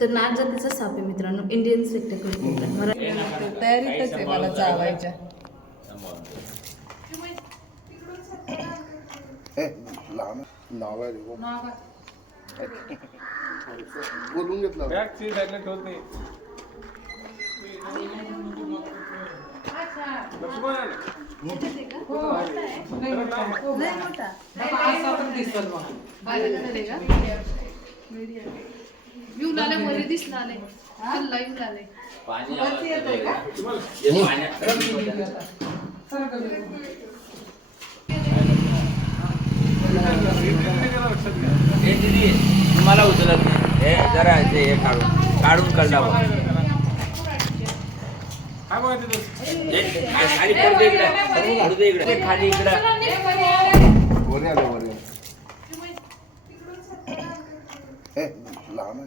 तर नाग जातीचा साप आहे मित्रांनो. इंडियन स्पेक्टेकल मराठी तयारीतच आहे मला चावायच्या हे. बोलून घेतलं. आले मध्ये दिसला हे? दिदी तुम्हाला उचलत नाही. हे जरा ते हे काढून काढून कळला काय खाली पडू दे इकडे. पडू दे इकडे. ते खाली इकडं. वरी आलं वरी लहान आहे.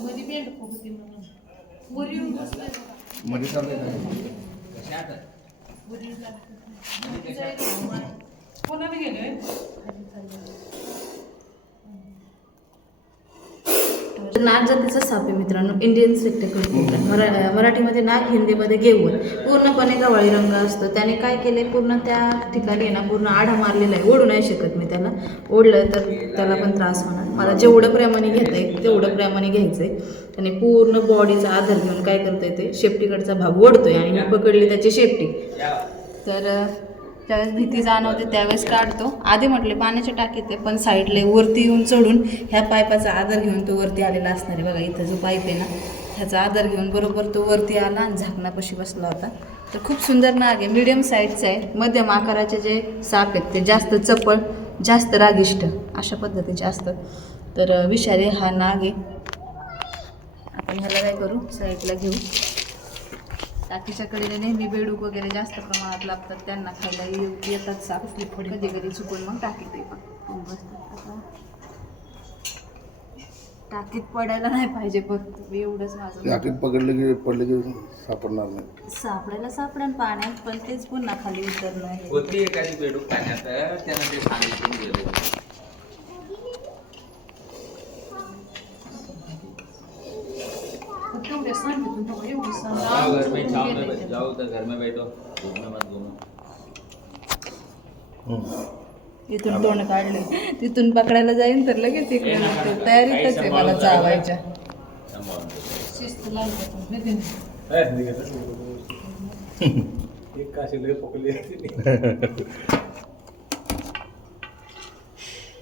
मध्ये बेंड होती म्हणून वर येऊन बसलाय. मध्ये चाललंय काय? वर येऊन. कोणाला गेलोय तर नाग जातीचा साप आहे मित्रांनो इंडियन स्पेक्टेकल मरा मराठीमध्ये नाग हिंदीमध्ये घेऊन पूर्णपणे गवाळी रंग असतो. त्याने काय केले पूर्ण त्या ठिकाणी ना पूर्ण आढा मारलेला आहे. ओढू नाही शकत मी त्याला. ओढलं तर त्याला पण त्रास होणार. मला जेवढं प्रेमाने घेता येईल तेवढं प्रेमाने घ्यायचं आहे आणि पूर्ण बॉडीचा आधार घेऊन काय करता येते शेपटीकडचा भाग ओढतोय आणि मी पकडली त्याची शेपटी तर ज्यावेळेस भीती जाणवते त्यावेळेस काढतो. आधी म्हटले पाण्याच्या टाकीत आहे पण साईडला वरती येऊन चढून ह्या पाईपाचा आधार घेऊन तो वरती आलेला असणार आहे. बघा इथं जो पाईप आहे ना ह्याचा आधार घेऊन बरोबर तो वरती आला आणि झाकणापाशी बसला होता. तर खूप सुंदर नाग आहे. मिडियम साईजचा आहे. मध्यम आकाराचे जे साप आहेत ते जास्त चपळ जास्त रागिष्ट अशा पद्धतीचे असतात. तर विषारी हा नाग आहे. आपण ह्याला काय करू? साईडला घेऊ. टाकीच्या कडेने नेहमी बेडूक वगैरे जास्त प्रमाणात लागतात त्यांना खायला येतात साप. कधी कधी चुकून मग टाकीत बसतात आता. टाकीत पडायला नाही पाहिजे फक्त एवढंच माझं रात्रीत पकडलं की पडलं की सापडणार नाही. सापडायला सापडण पाण्यात पण तेच पुन्हा खाली उतरणं आहे. होती एखादी बेडूक पाण्यात त्यानं ते सांगितून गेलं. फक्त एवढ्या सांगितलं बघा एवढी जाओ घर में छाव गेले में ते. जाओ उधर घर में बैठो। धूप में मत घूमो। तिथून तोंड काढले तिथून पकडायला जाईन तर लगेच इकडे. तयारीतच आहे मला चावायच्या. शिस्त. एक काशी लगे पकडली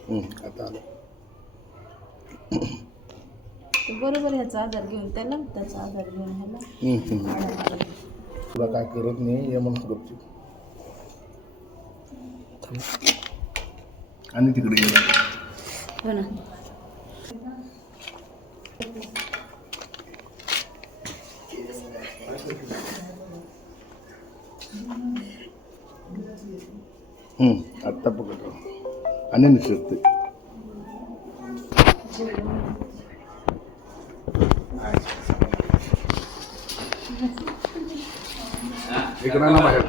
आता आलं. बरोबर ह्याचा आधार घेऊन त्याला त्याचा आधार घेऊन ह्याला. तुला काय करत नाही ये म्हणून गपचूप. आणि तिकडे गेला हो ना. आत्ता पकडतो. आणि निसरते इकडं ना बाहेर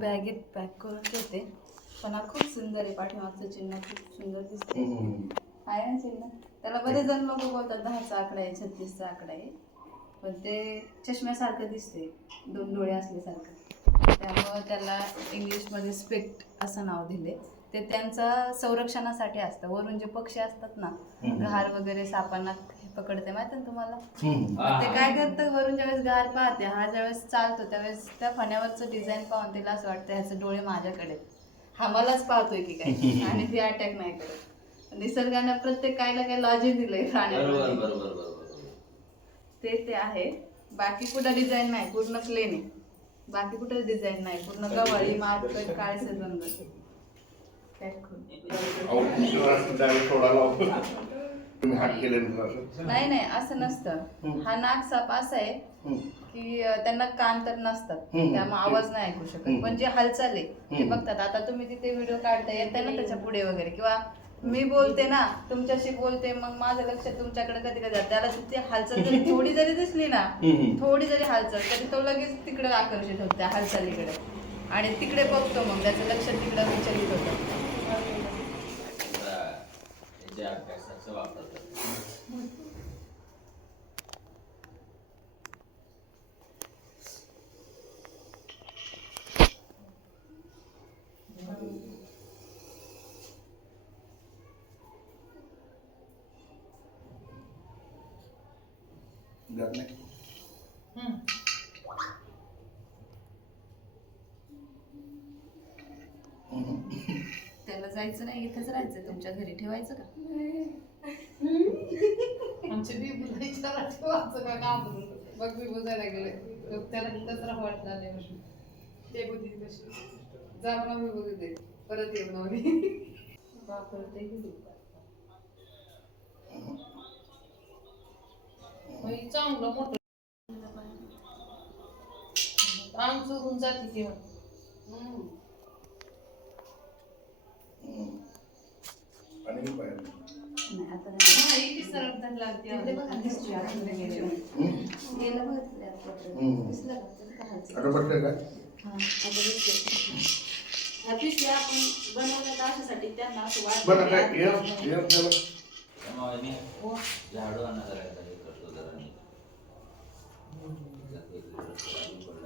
बॅगेत पॅक करून देते पण हा खूप सुंदर आहे पाठीमागचं चिन्ह खूप सुंदर दिसते आहे ना चिन्ह त्याला बरेच जण लोक बोलतात दहाचा आकडा आहे छत्तीसचा आकडा आहे. पण ते चष्म्यासारखं दिसते दोन डोळे असल्यासारखं. त्यामुळं त्याला इंग्लिशमध्ये स्पेक्ट असं नाव दिले ते त्यांचं संरक्षणासाठी असतं. वरून जे पक्षी असतात ना घार वगैरे सापांना पकडते माहिती ना तुम्हाला. ते काय करतं वरून ज्यावेळेस गार पाहते हा ज्यावेळेस चालतो त्यावेळेस त्या फण्यावरचं डिझाईन पाहून तिला असं वाटतं ह्याचे डोळे माझ्याकडे. हा मलाच पाहतोय की काय. आणि ती अटॅक नाही करत. निसर्गानं प्रत्येक कायला काय लॉजिक दिलंय बरोबर प्राण्यामध्ये बरोबर बरोबर. ते ते आहे. बाकी कुठं डिझाईन नाही पूर्ण प्लेन आहे. बाकी कुठं डिझाईन नाही पूर्ण गवाळी मातकट काळसे रंग. लावतो. तुम्ही हात असं? नाही नाही असं नसतं. हा नाग साप असा आहे हम्म. की अं, त्यांना कान तर नसतात. हम्म. त्यामुळे आवाज नाही ऐकू शकत. हम्म. पण जे हालचाल आहे ते हम्म. बघतात. आता तुम्ही तिथे व्हिडिओ काढता येते ना त्याच्या पुढे वगैरे किंवा मी बोलते ना तुमच्याशी बोलते मग माझं लक्ष तुमच्याकडे कधी कधी जातं. त्याला तिथे हालचाल जरी थोडी जरी दिसली ना हम्म. थोडी जरी हालचाल तरी तो लगेच तिकडे आकर्षित होतो त्या हालचालीकडे आणि तिकडे बघतो मग त्याचं लक्ष तिकडे विचलित होतं वापरतात जात नाही त्याला जायचं नाही इथंच राहायचं. तुमच्या घरी ठेवायचं का? वाचं काम बघ बिबू जायला गेले. त्याला तिथंच राहू ते बुद्धी कशी जा म्हणा बिबू तिथे. परत ये म्हणा की चांगलं मोठं अंग चोरून जाते ती मग. हम्म. आणि मी पाहिलं नाही आता नाही. नाही, ती सरक धरला लागते. तिथे बघा history आपण गेलं. हम्म. गेलं बघा तिथे आता काय का? हा, पिशव्या आपण बनवल्या तर अशासाठी त्यांना असं बरं काय वाटतं येस की येस त्याला त्यामुळे मी झाडू आणा करायचा Thank you.